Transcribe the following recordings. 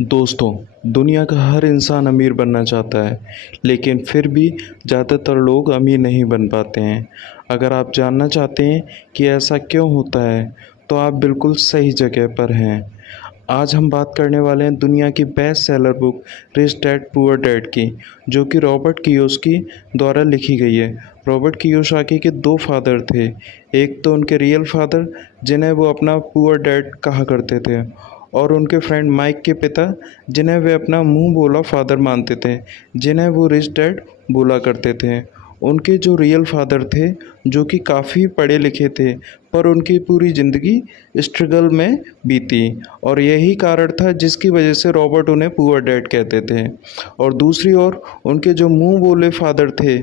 दोस्तों, दुनिया का हर इंसान अमीर बनना चाहता है, लेकिन फिर भी ज़्यादातर लोग अमीर नहीं बन पाते हैं। अगर आप जानना चाहते हैं कि ऐसा क्यों होता है, तो आप बिल्कुल सही जगह पर हैं। आज हम बात करने वाले हैं दुनिया की best seller book rich dad poor dad की, जो कि रॉबर्ट कियोसाकी द्वारा लिखी गई है। रॉबर्ट कियोसाकी के दो फादर थे। एक तो उनके रियल फादर, जिन्हें वो अपना पुअर डैड कहा करते थे, और उनके फ्रेंड माइक के पिता, जिन्हें वे अपना मुंह बोला फादर मानते थे, जिन्हें वो रिच डैड बोला करते थे। उनके जो रियल फादर थे, जो कि काफ़ी पढ़े लिखे थे, पर उनकी पूरी ज़िंदगी स्ट्रगल में बीती, और यही कारण था जिसकी वजह से रॉबर्ट उन्हें पुअर डैड कहते थे। और दूसरी ओर उनके जो मुंह बोले फादर थे,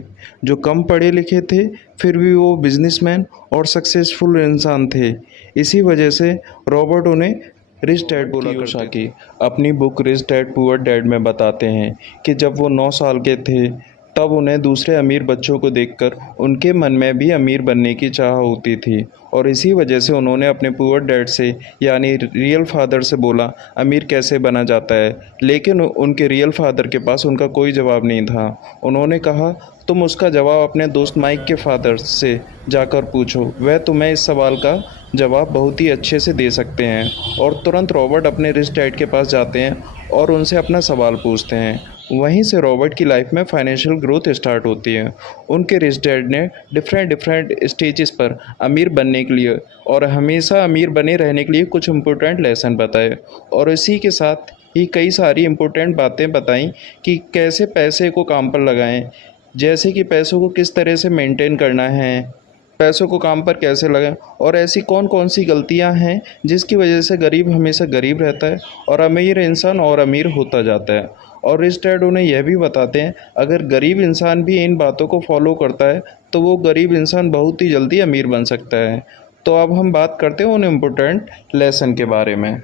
जो कम पढ़े लिखे थे, फिर भी वो बिजनेसमैन और सक्सेसफुल इंसान थे। इसी वजह से रॉबर्ट उन्हें रिच डैड बोला कियोसाकी अपनी book rich dad poor dad में बताते हैं कि जब वो 9 साल के थे, तब उन्हें दूसरे अमीर बच्चों को देखकर उनके मन में भी अमीर बनने की चाह होती थी, और इसी वजह से उन्होंने अपने पुअर डैड से, यानी रियल फादर से बोला अमीर कैसे बना जाता है। लेकिन उनके रियल फादर के पास उनका कोई जवाब नहीं था। उन्होंने कहा, तुम उसका जवाब अपने दोस्त माइक के फादर से जाकर पूछो, वह तुम्हें इस सवाल का जवाब बहुत ही अच्छे से दे सकते हैं। और तुरंत रॉबर्ट अपने रिच डैड के पास जाते हैं और उनसे अपना सवाल पूछते हैं। वहीं से रॉबर्ट की लाइफ में फाइनेंशियल ग्रोथ स्टार्ट होती है। उनके रिच डैड ने डिफरेंट स्टेजेस पर अमीर बनने के लिए और हमेशा अमीर बने रहने के लिए कुछ इम्पोर्टेंट लेसन बताए, और इसी के साथ ही कई सारी इम्पोर्टेंट बातें बताई कि कैसे पैसे को काम पर लगाएं, जैसे कि पैसों को किस तरह से मेंटेन करना है, पैसों को काम पर कैसे लगाएं, और ऐसी कौन कौन सी गलतियां हैं जिसकी वजह से गरीब हमेशा गरीब रहता है और अमीर इंसान और अमीर होता जाता है। और रिच डैड उन्हें यह भी बताते हैं, अगर गरीब इंसान भी इन बातों को फॉलो करता है तो वो गरीब इंसान बहुत ही जल्दी अमीर बन सकता है। तो अब हम बात करते हैं उन इम्पोर्टेंट लेसन के बारे में।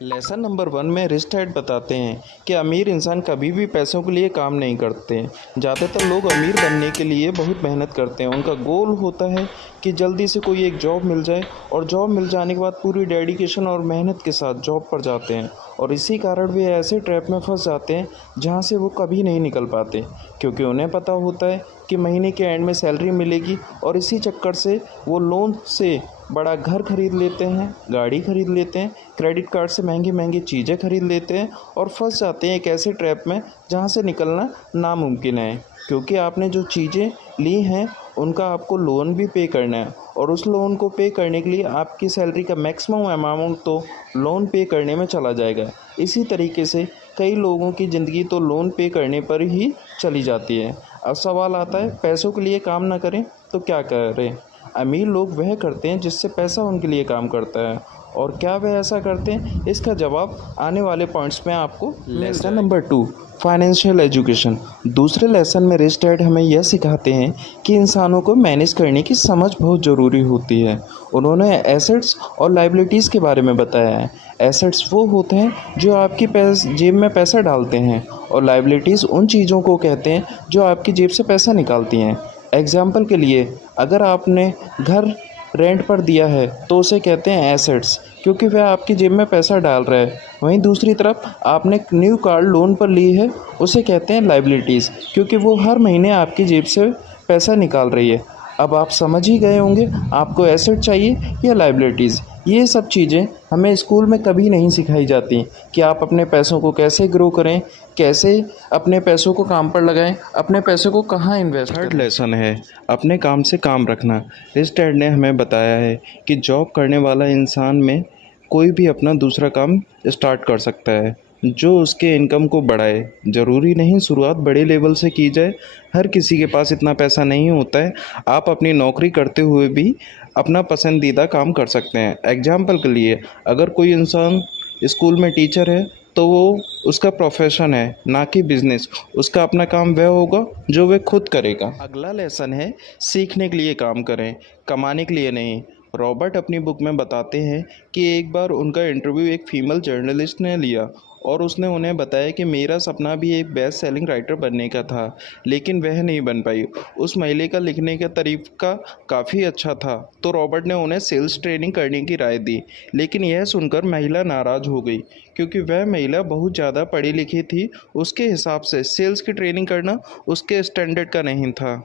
लेसन नंबर 1 में रिच डैड बताते हैं कि अमीर इंसान कभी भी पैसों के लिए काम नहीं करते। ज़्यादातर लोग अमीर बनने के लिए बहुत मेहनत करते हैं। उनका गोल होता है कि जल्दी से कोई एक जॉब मिल जाए, और जॉब मिल जाने के बाद पूरी डेडिकेशन और मेहनत के साथ जॉब पर जाते हैं, और इसी कारण वे ऐसे ट्रैप में फंस जाते हैं जहां से वो कभी नहीं निकल पाते, क्योंकि उन्हें पता होता है कि महीने के एंड में सैलरी मिलेगी, और इसी चक्कर से वो लोन से बड़ा घर खरीद लेते हैं, गाड़ी खरीद लेते हैं, क्रेडिट कार्ड से महंगी महंगी चीज़ें खरीद लेते हैं, और फंस जाते हैं एक ऐसे ट्रैप में जहां से निकलना नामुमकिन है। क्योंकि आपने जो चीज़ें ली हैं उनका आपको लोन भी पे करना है, और उस लोन को पे करने के लिए आपकी सैलरी का मैक्सिमम अमाउंट तो लोन पे करने में चला जाएगा। इसी तरीके से कई लोगों की ज़िंदगी तो लोन पे करने पर ही चली जाती है। अब सवाल आता है, पैसों के लिए काम ना करें तो क्या करें? अमीर लोग वह करते हैं जिससे पैसा उनके लिए काम करता है, और क्या वह ऐसा करते हैं, इसका जवाब आने वाले पॉइंट्स में आपको। Lesson number 2, financial education. दूसरे लेसन में रिच डैड हमें यह सिखाते हैं कि इंसानों को मैनेज करने की समझ बहुत ज़रूरी होती है। उन्होंने एसेट्स और लाइबिलिटीज़ के बारे में बताया है। एसेट्स वो होते हैं जो आपकी जेब में पैसा डालते हैं, और लाइबिलिटीज़ उन चीज़ों को कहते हैं जो आपकी जेब से पैसा निकालती हैं। एग्जाम्पल के लिए, अगर आपने घर रेंट पर दिया है तो उसे कहते हैं एसेट्स, क्योंकि वह आपकी जेब में पैसा डाल रहा है। वहीं दूसरी तरफ आपने न्यू कार लोन पर ली है, उसे कहते हैं लाइबिलिटीज़, क्योंकि वो हर महीने आपकी जेब से पैसा निकाल रही है। अब आप समझ ही गए होंगे आपको एसेट चाहिए या लाइबिलिटीज़। ये सब चीज़ें हमें स्कूल में कभी नहीं सिखाई जाती कि आप अपने पैसों को कैसे ग्रो करें, कैसे अपने पैसों को काम पर लगाएं, अपने पैसों को कहाँ इन्वेस्ट करें। थर्ड लेसन है अपने काम से काम रखना। रिच डैड ने हमें बताया है कि जॉब करने वाला इंसान में कोई भी अपना दूसरा काम स्टार्ट कर सकता है जो उसके इनकम को बढ़ाए। ज़रूरी नहीं शुरुआत बड़े लेवल से की जाए, हर किसी के पास इतना पैसा नहीं होता है। आप अपनी नौकरी करते हुए भी अपना पसंदीदा काम कर सकते हैं। एग्जाम्पल के लिए, अगर कोई इंसान स्कूल में टीचर है तो वो उसका प्रोफेशन है, ना कि बिजनेस। उसका अपना काम वह होगा जो वह खुद करेगा। अगला लेसन है सीखने के लिए काम करें, कमाने के लिए नहीं। रॉबर्ट अपनी बुक में बताते हैं कि एक बार उनका इंटरव्यू एक फीमेल जर्नलिस्ट ने लिया, और उसने उन्हें बताया कि मेरा सपना भी एक बेस्ट सेलिंग राइटर बनने का था, लेकिन वह नहीं बन पाई। उस महिला का लिखने का तरीका काफ़ी अच्छा था, तो रॉबर्ट ने उन्हें सेल्स ट्रेनिंग करने की राय दी। लेकिन यह सुनकर महिला नाराज़ हो गई, क्योंकि वह महिला बहुत ज़्यादा पढ़ी लिखी थी। उसके हिसाब से सेल्स की ट्रेनिंग करना उसके स्टैंडर्ड का नहीं था।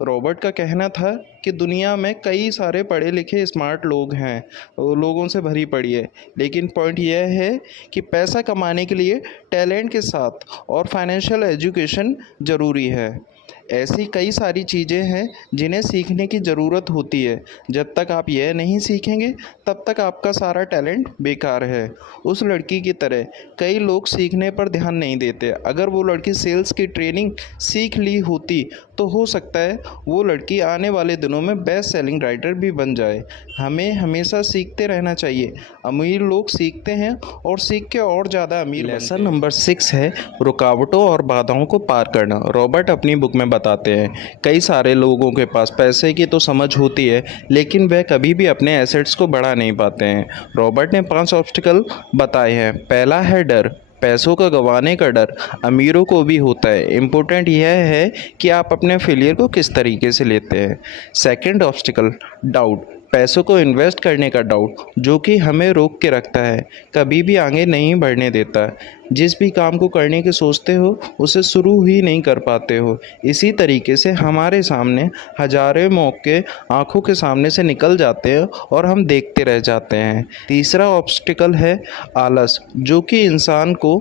रॉबर्ट का कहना था कि दुनिया में कई सारे पढ़े लिखे स्मार्ट लोग हैं, वो लोगों से भरी पड़ी है, लेकिन पॉइंट यह है कि पैसा कमाने के लिए टैलेंट के साथ और फाइनेंशियल एजुकेशन ज़रूरी है। ऐसी कई सारी चीज़ें हैं जिन्हें सीखने की ज़रूरत होती है। जब तक आप यह नहीं सीखेंगे तब तक आपका सारा टैलेंट बेकार है। उस लड़की की तरह कई लोग सीखने पर ध्यान नहीं देते। अगर वो लड़की सेल्स की ट्रेनिंग सीख ली होती तो हो सकता है वो लड़की आने वाले दिनों में बेस्ट सेलिंग राइटर भी बन जाए। हमें हमेशा सीखते रहना चाहिए। अमीर लोग सीखते हैं और सीख के और ज़्यादा अमीर बनते हैं। लेसन नंबर 6 है रुकावटों और बाधाओं को पार करना। रॉबर्ट अपनी बुक में बताते हैं, कई सारे लोगों के पास पैसे की तो समझ होती है, लेकिन वह कभी भी अपने एसेट्स को बढ़ा नहीं पाते हैं। रॉबर्ट ने 5 ऑब्स्टिकल बताए हैं। पहला है डर, पैसों का गंवाने का डर अमीरों को भी होता है। इम्पोर्टेंट यह है कि आप अपने फेलियर को किस तरीके से लेते हैं। सेकंड ऑब्स्टिकल डाउट, पैसों को इन्वेस्ट करने का डाउट, जो कि हमें रोक के रखता है, कभी भी आगे नहीं बढ़ने देता। जिस भी काम को करने की सोचते हो उसे शुरू ही नहीं कर पाते हो। इसी तरीके से हमारे सामने हजारों मौके आंखों के सामने से निकल जाते हैं और हम देखते रह जाते हैं। तीसरा ऑब्स्टिकल है आलस, जो कि इंसान को